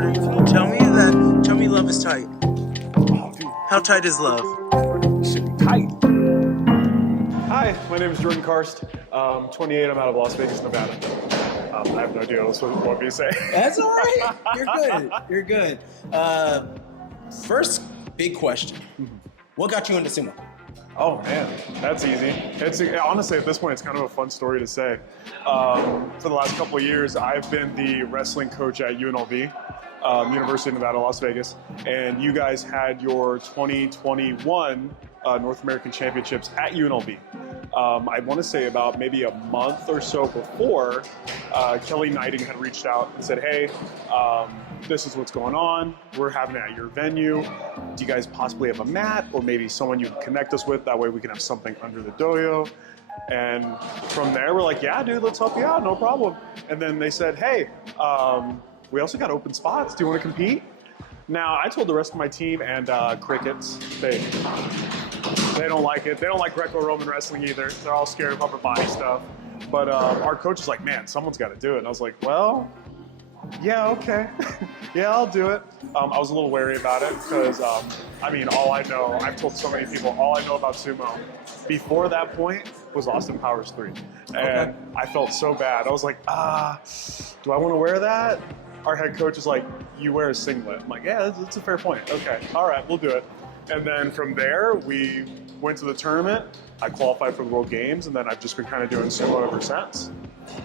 Jordan, tell me love is tight. Oh, dude, How tight is love? should be tight. Hi, my name is Jordan Karst. 28, I'm out of Las Vegas, Nevada. I have no idea what you want me to say. That's all right. You're good. You're good. First big question. What got you into sumo? Oh man, that's easy. Honestly, at this point, it's kind of a fun story to say. For the last couple of years, I've been the wrestling coach at UNLV, University of Nevada, Las Vegas, and you guys had your 2021 North American Championships at UNLV. I want to say about maybe a month or so before, Kelly Knighting had reached out and said, hey, this is what's going on. We're having it at your venue. Do you guys possibly have a mat or maybe someone you can connect us with? That way we can have something under the dojo. And from there, we're like, yeah, dude, let's help you out. No problem. And then they said, hey, we also got open spots. Do you want to compete? Now, I told the rest of my team and crickets, they don't like it. They don't like Greco-Roman wrestling either. They're all scared of upper body stuff. But our coach is like, man, someone's got to do it. And I was like, well, yeah, okay. Yeah, I'll do it. I was a little wary about it because, I mean, all I know, I've told so many people, all I know about sumo before that point was Austin Powers 3. And I felt so bad. I was like, do I want to wear that? Our head coach is like, you wear a singlet. I'm like, yeah, that's a fair point. Okay, all right, we'll do it. And then from there, we went to the tournament. I qualified for the World Games, and then I've just been kind of doing sumo ever since.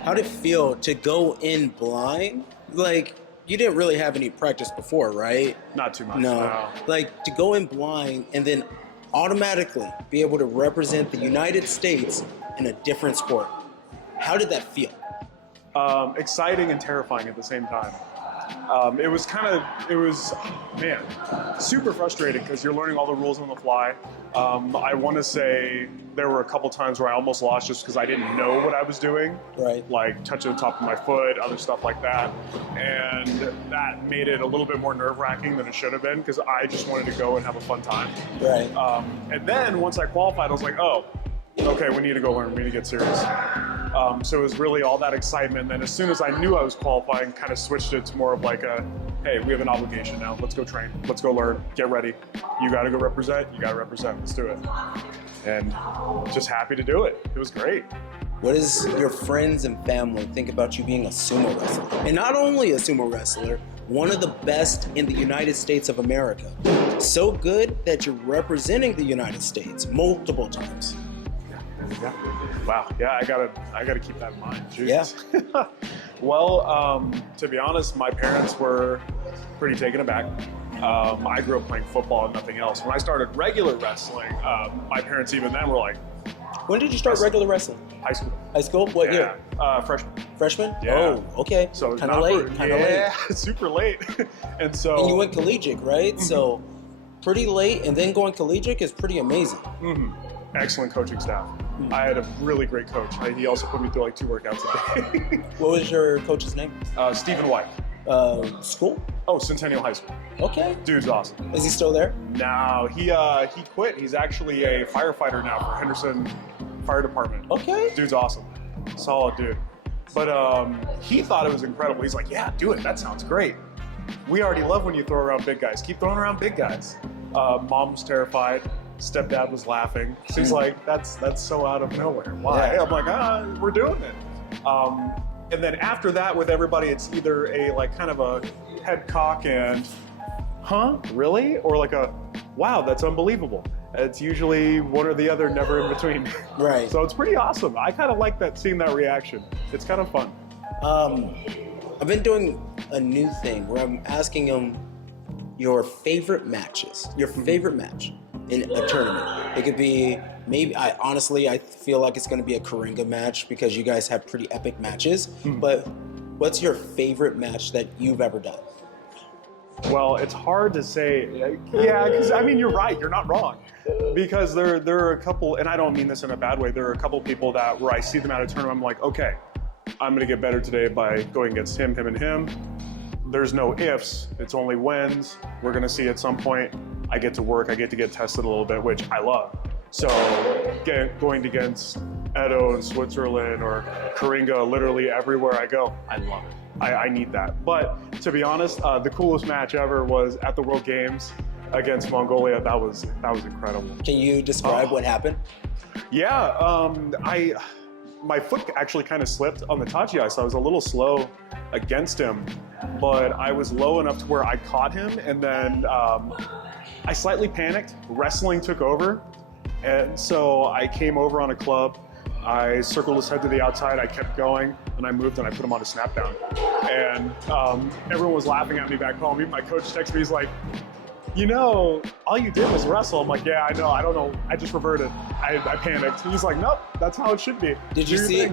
How did it feel to go in blind? Like, you didn't really have any practice before, right? Not too much. No. Like, to go in blind and then automatically be able to represent the United States in a different sport. How did that feel? Exciting and terrifying at the same time. It was, man, super frustrating because you're learning all the rules on the fly. I want to say there were a couple times where I almost lost just because I didn't know what I was doing. Right. Like touching the top of my foot, other stuff like that. And that made it a little bit more nerve-wracking than it should have been because I just wanted to go and have a fun time. Right. And then once I qualified, I was like, oh, okay, we need to go learn, we need to get serious. So it was really all that excitement. And then as soon as I knew I was qualifying, kind of switched it to more of like a, hey, we have an obligation now. Let's go train. Let's go learn. Get ready. You got to go represent. You got to represent. Let's do it. And just happy to do it. It was great. What does your friends and family think about you being a sumo wrestler? And not only a sumo wrestler, one of the best in the United States of America. So good that you're representing the United States multiple times. Yeah. Wow. Yeah, I gotta keep that in mind. Jeez. Yeah. Well, to be honest, my parents were pretty taken aback. I grew up playing football and nothing else. When I started regular wrestling, my parents even then were like, when did you start regular wrestling? high school. High school? What year? Freshman. Freshman? Yeah. Oh, okay. So kind of late. Yeah, super late. And so. And you went collegiate, right? Mm-hmm. So pretty late, and then going collegiate is pretty amazing. Mm-hmm. Excellent coaching staff. I had a really great coach. He also put me through like 2 workouts a day. What was your coach's name? Stephen White. School? Oh, Centennial High School. Okay. Dude's awesome. Is he still there? No, he quit. He's actually a firefighter now for Henderson Fire Department. Okay. Dude's awesome. Solid dude. But he thought it was incredible. He's like, yeah, do it. That sounds great. We already love when you throw around big guys. Keep throwing around big guys. Mom was terrified. Stepdad was laughing. So he's like, that's so out of nowhere. Why? Yeah. I'm like, we're doing it. And then after that, with everybody, it's either a like kind of a head cock and, huh, really? Or like a, wow, that's unbelievable. It's usually one or the other, never in between. Right. So it's pretty awesome. I kind of like that, seeing that reaction. It's kind of fun. I've been doing a new thing where I'm asking them your favorite matches, your favorite match in a tournament. It could be maybe, I feel like it's going to be a Karinga match because you guys have pretty epic matches. But what's your favorite match that you've ever done? Well, it's hard to say. Yeah, because I mean, you're right. You're not wrong. Because there are a couple, and I don't mean this in a bad way, there are a couple people that where I see them at a tournament, I'm like, okay, I'm going to get better today by going against him, him, and him. There's no ifs. It's only wins. We're going to see at some point. I get to work. I get to get tested a little bit, which I love. So going against Edo in Switzerland or Karinga literally everywhere I go, I love it. I need that. But to be honest, the coolest match ever was at the World Games against Mongolia. That was incredible. Can you describe what happened? Yeah, my foot actually kind of slipped on the tachi, so I was a little slow against him, but I was low enough to where I caught him, and then I slightly panicked. Wrestling took over, and so I came over on a club. I circled his head to the outside, I kept going, and I moved and I put him on a snap down. And everyone was laughing at me back home. Even my coach texted me, he's like, you know, all you did was wrestle. I'm like, yeah, I know, I don't know, I just reverted. I panicked. He's like, nope, that's how it should be. Did you see it?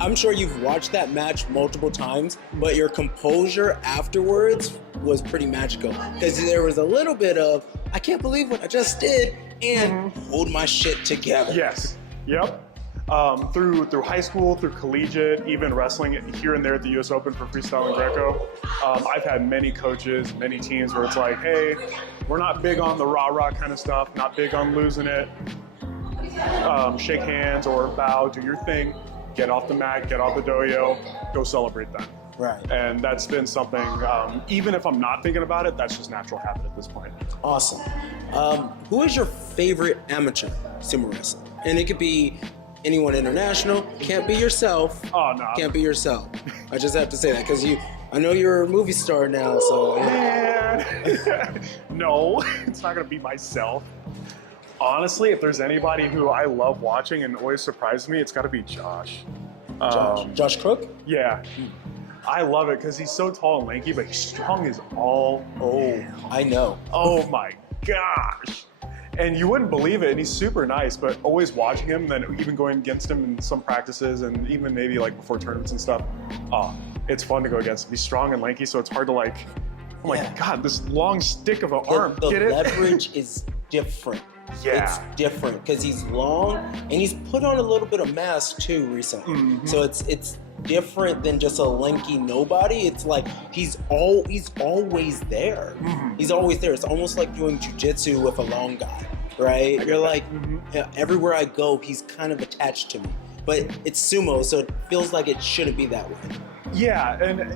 I'm sure you've watched that match multiple times, but your composure afterwards was pretty magical. Because there was a little bit of, I can't believe what I just did, and hold my shit together. Yes, yep. Through high school, through collegiate, even wrestling here and there at the US Open for freestyle and Greco, I've had many coaches, many teams where it's like, hey, we're not big on the rah-rah kind of stuff, not big on losing it. Shake hands or bow, do your thing, get off the mat, get off the dojo, go celebrate that. Right. And that's been something, even if I'm not thinking about it, that's just natural habit at this point. Awesome. Who is your favorite amateur sumo wrestler? And it could be anyone international, can't be yourself. Oh, no. Can't be yourself. I just have to say that because I know you're a movie star now, so. Man. No, it's not gonna be myself. Honestly, if there's anybody who I love watching and always surprises me, it's gotta be Josh. Josh Crook? Yeah. I love it because he's so tall and lanky, but he's strong as all. Oh, I know. Oh my gosh. And you wouldn't believe it, and he's super nice, but always watching him, then even going against him in some practices and even maybe like before tournaments and stuff, it's fun to go against him. He's strong and lanky, so it's hard to like, oh my God, this long stick of an arm, The get it? leverage is different. Yeah. It's different because he's long and he's put on a little bit of mass too recently. So it's different than just a lanky nobody. It's like he's always there. He's always there. It's almost like doing jujitsu with a long guy, right? You're like, yeah, everywhere I go, he's kind of attached to me. But it's sumo, so it feels like it shouldn't be that way. Yeah, and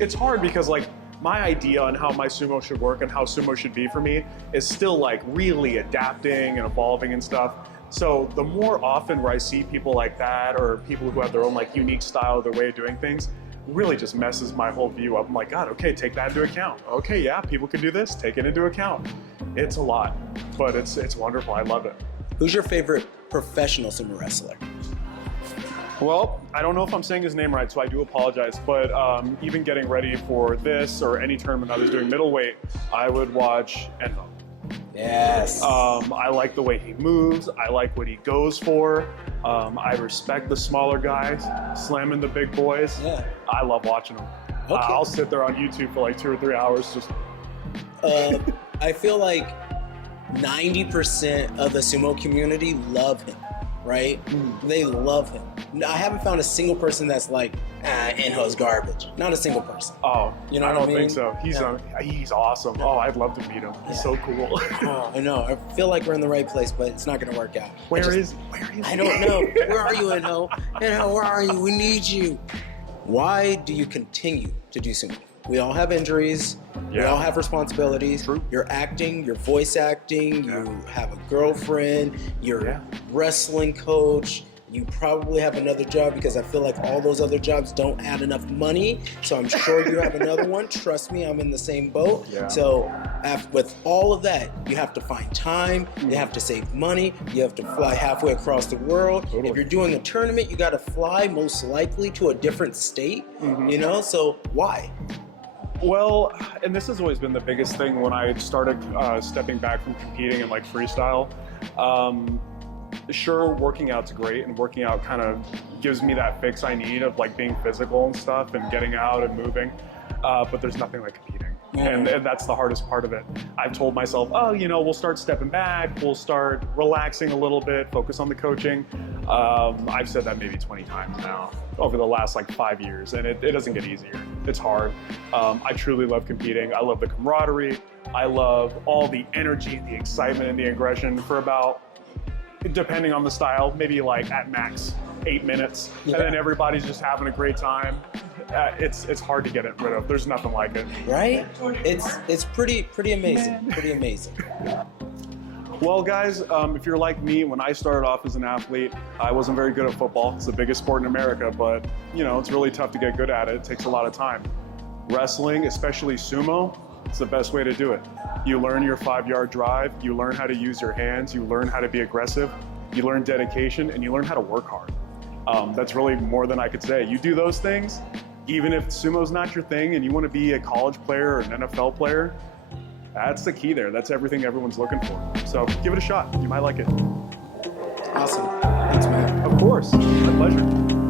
it's hard because like my idea on how my sumo should work and how sumo should be for me is still like really adapting and evolving and stuff. So the more often where I see people like that or people who have their own like unique style, their way of doing things, really just messes my whole view up. I'm like, God, okay, take that into account. Okay, yeah, people can do this, take it into account. It's a lot, but it's wonderful, I love it. Who's your favorite professional sumo wrestler? Well, I don't know if I'm saying his name right, so I do apologize, but even getting ready for this or any tournament I was doing middleweight, I would watch Enho. Yes. I like the way he moves. I like what he goes for. I respect the smaller guys, slamming the big boys. Yeah. I love watching them. Okay. I'll sit there on YouTube for like 2 or 3 hours just. I feel like 90% of the sumo community love him, right? They love him. I haven't found a single person that's like, Enho's garbage. Not a single person. Oh, you know I what don't I mean? think so. He's awesome. Oh, I'd love to meet him. He's so cool. Oh, I know. I feel like we're in the right place, but it's not going to work out. Where is he? I don't know. Where are you, Enho? Enho, where are you? We need you. Why do you continue to do sumo? We all have injuries. We all have responsibilities. True. You're acting, you're voice acting, you have a girlfriend, you're a wrestling coach. You probably have another job because I feel like all those other jobs don't add enough money. So I'm sure you have another one. Trust me, I'm in the same boat. Yeah. So with all of that, you have to find time, you have to save money, you have to fly halfway across the world. Totally. If you're doing a tournament, you got to fly most likely to a different state, you know? So why? Well, and this has always been the biggest thing when I started stepping back from competing in like freestyle. Sure, working out's great, and working out kind of gives me that fix I need of like being physical and stuff and getting out and moving, but there's nothing like competing. And that's the hardest part of it. I've told myself, oh, you know, we'll start stepping back, we'll start relaxing a little bit, focus on the coaching. I've said that maybe 20 times now over the last like 5 years, and it doesn't get easier. It's hard. I truly love competing. I love the camaraderie. I love all the energy, the excitement, and the aggression for about, depending on the style, maybe like at max 8 minutes, and then everybody's just having a great time. it's hard to get it rid of. There's nothing like it. Right? It's pretty amazing. Pretty amazing. Well, guys, if you're like me, when I started off as an athlete, I wasn't very good at football. It's the biggest sport in America, but you know, it's really tough to get good at it. It takes a lot of time. Wrestling, especially sumo, it's the best way to do it. You learn your 5-yard drive, you learn how to use your hands, you learn how to be aggressive, you learn dedication, and you learn how to work hard. That's really more than I could say. You do those things, even if sumo's not your thing and you want to be a college player or an NFL player, that's the key there. That's everything everyone's looking for. So give it a shot. You might like it. Awesome. Thanks, man. Of course. My pleasure.